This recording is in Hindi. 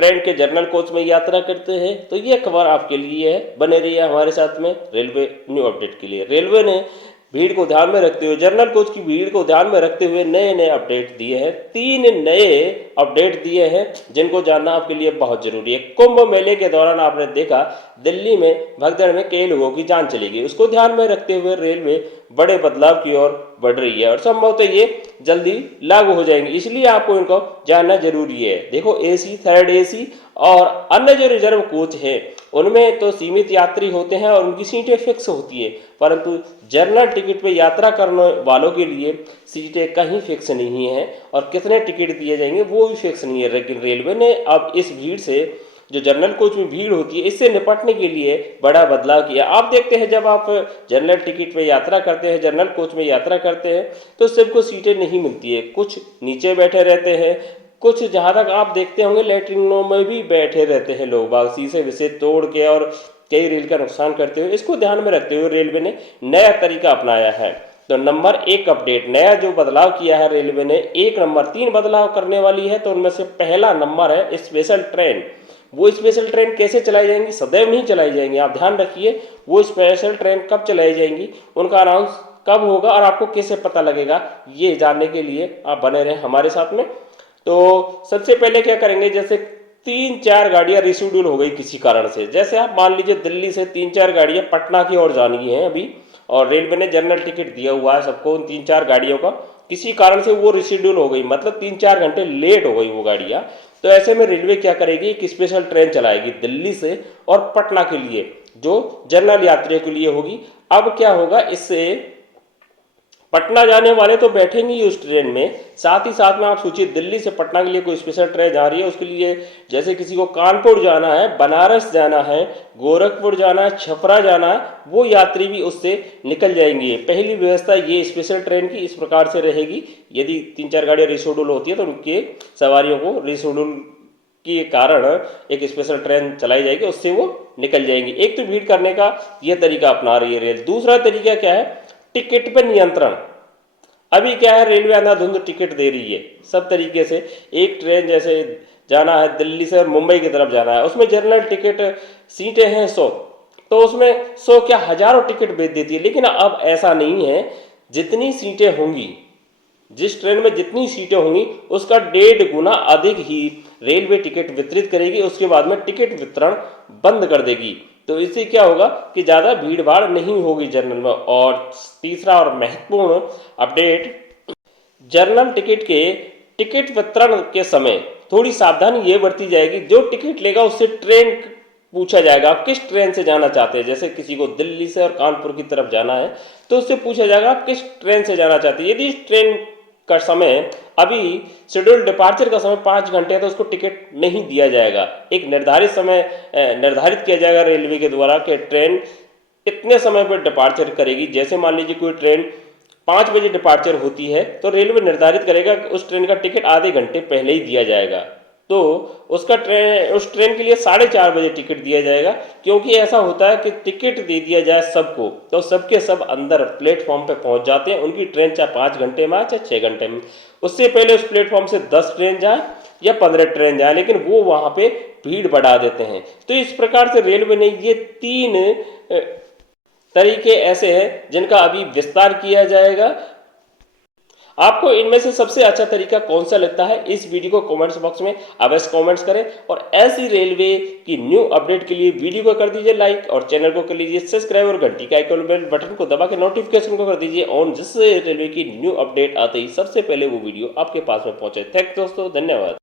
ट्रेन के जनरल कोच में यात्रा करते हैं। तो ये खबर आपके लिए है, बने रहिए हमारे साथ में रेलवे न्यू अपडेट के लिए। रेलवे ने भीड़ को ध्यान में रखते हुए, जनरल कोच की भीड़ को ध्यान में रखते हुए नए नए अपडेट दिए हैं। 3 नए अपडेट दिए हैं जिनको जानना आपके लिए बहुत जरूरी है। कुंभ मेले के दौरान आपने देखा दिल्ली में भगदड़ में कई लोगों की जान चली गई, उसको ध्यान में रखते हुए रेलवे बड़े बदलाव की ओर बढ़ रही है और संभवतः ये जल्दी लागू हो जाएंगे, इसलिए आपको इनको जानना जरूरी है। देखो एसी, थर्ड एसी और अन्य जो रिजर्व कोच हैं उनमें तो सीमित यात्री होते हैं और उनकी सीटें फिक्स होती है, परंतु जनरल टिकट पे यात्रा करने वालों के लिए सीटें कहीं फिक्स नहीं है और कितने टिकट दिए जाएंगे वो भी फिक्स नहीं है। लेकिन रेलवे ने अब इस भीड़ से, जो जनरल कोच में भीड़ होती है, इससे निपटने के लिए बड़ा बदलाव किया। आप देखते हैं जब आप जनरल टिकट पे यात्रा करते हैं, जनरल कोच में यात्रा करते हैं तो सबको सीटें नहीं मिलती है, कुछ नीचे बैठे रहते हैं, कुछ जहाँ तक आप देखते होंगे लेटरिनों में भी बैठे रहते हैं लोग बाग, शीशे विशे तोड़ के और कई रेल का नुकसान करते हुए। इसको ध्यान में रखते हुए रेलवे ने नया तरीका अपनाया है। तो नंबर 1 अपडेट, नया जो बदलाव किया है रेलवे ने, 1 नंबर 3 बदलाव करने वाली है। तो उनमें से पहला नंबर है स्पेशल ट्रेन। वो स्पेशल ट्रेन कैसे चलाई जाएंगी? सदैव नहीं चलाई जाएंगी, आप ध्यान रखिए। वो स्पेशल ट्रेन कब चलाई जाएंगी, उनका अनाउंस कब होगा और आपको कैसे पता लगेगा, ये जानने के लिए आप बने रहें हमारे साथ में। तो सबसे पहले क्या करेंगे, जैसे 3-4 गाड़ियां रिशेड्यूल हो गई किसी कारण से, जैसे आप मान लीजिए दिल्ली से 3-4 गाड़ियां पटना की ओर जानी है अभी, और रेलवे ने जनरल टिकट दिया हुआ है सबको उन 3-4 गाड़ियों का, किसी कारण से वो रिशेड्यूल हो गई, मतलब 3-4 घंटे लेट हो गई वो गाड़ियां। तो ऐसे में रेलवे क्या करेगी, एक स्पेशल ट्रेन चलाएगी दिल्ली से और पटना के लिए, जो जनरल यात्रियों के लिए होगी। अब क्या होगा, इससे पटना जाने वाले तो बैठेंगे ही उस ट्रेन में, साथ ही साथ में आप सोचिए दिल्ली से पटना के लिए कोई स्पेशल ट्रेन जा रही है, उसके लिए जैसे किसी को कानपुर जाना है, बनारस जाना है, गोरखपुर जाना है, छपरा जाना है, वो यात्री भी उससे निकल जाएंगे। पहली व्यवस्था ये स्पेशल ट्रेन की इस प्रकार से रहेगी, यदि 3-4 गाड़ियाँ रिशेड्यूल होती है तो उनके सवारियों को रिशेड्यूल के कारण एक स्पेशल ट्रेन चलाई जाएगी, उससे वो निकल जाएंगी। एक तो भीड़ करने का ये तरीका अपना रही है रेल। दूसरा तरीका क्या है, टिकट पर नियंत्रण। अभी क्या है, रेलवे अंधाधुंध टिकट दे रही है सब तरीके से। एक ट्रेन जैसे जाना है दिल्ली से और मुंबई की तरफ जाना है, उसमें जनरल टिकट सीटें हैं 100, तो उसमें 100 क्या हजारों टिकट बेच देती है। लेकिन अब ऐसा नहीं है, जितनी सीटें होंगी, जिस ट्रेन में जितनी सीटें होंगी उसका 1.5 गुना अधिक ही रेलवे टिकट वितरित करेगी, उसके बाद में टिकट वितरण बंद कर देगी। तो इससे क्या होगा कि ज़्यादा भीड़ भाड़ नहीं होगी जनरल में। और तीसरा और महत्वपूर्ण अपडेट, जनरल टिकट के टिकट वितरण के समय थोड़ी सावधानी ये बरती जाएगी। जो टिकट लेगा उससे ट्रेन पूछा जाएगा आप किस ट्रेन से जाना चाहते हैं। जैसे किसी को दिल्ली से और कानपुर की तरफ जाना है तो उससे पूछा जाएगा आप किस ट्रेन से जाना चाहते हैं। यदि ट्रेन का समय अभी शेड्यूल डिपार्चर का समय 5 घंटे है तो उसको टिकट नहीं दिया जाएगा। एक निर्धारित समय निर्धारित किया जाएगा रेलवे के द्वारा कि ट्रेन इतने समय पर डिपार्चर करेगी। जैसे मान लीजिए कोई ट्रेन 5 बजे डिपार्चर होती है तो रेलवे निर्धारित करेगा कि उस ट्रेन का टिकट आधे घंटे पहले ही दिया जाएगा, तो उस ट्रेन के लिए 4:30 बजे टिकट दिया जाएगा। क्योंकि ऐसा होता है कि टिकट दे दिया जाए सबको तो सबके सब अंदर प्लेटफॉर्म पे पहुंच जाते हैं, उनकी ट्रेन चाहे 5 घंटे में आए चाहे 6 घंटे में, उससे पहले उस प्लेटफॉर्म से 10 ट्रेन जाए या 15 ट्रेन जाए, लेकिन वो वहां पे भीड़ बढ़ा देते हैं। तो इस प्रकार से रेलवे ने ये 3 तरीके ऐसे हैं जिनका अभी विस्तार किया जाएगा। आपको इनमें से सबसे अच्छा तरीका कौन सा लगता है, इस वीडियो को कमेंट्स बॉक्स में अवश्य कमेंट्स करें। और ऐसी रेलवे की न्यू अपडेट के लिए वीडियो को कर दीजिए लाइक और चैनल को कर लीजिए सब्सक्राइब और घंटी का आइकन बेल बटन को दबा के नोटिफिकेशन को कर दीजिए ऑन, जिससे रेलवे की न्यू अपडेट आते ही सबसे पहले वो वीडियो आपके पास में पहुंचे। थैंक दोस्तों, धन्यवाद।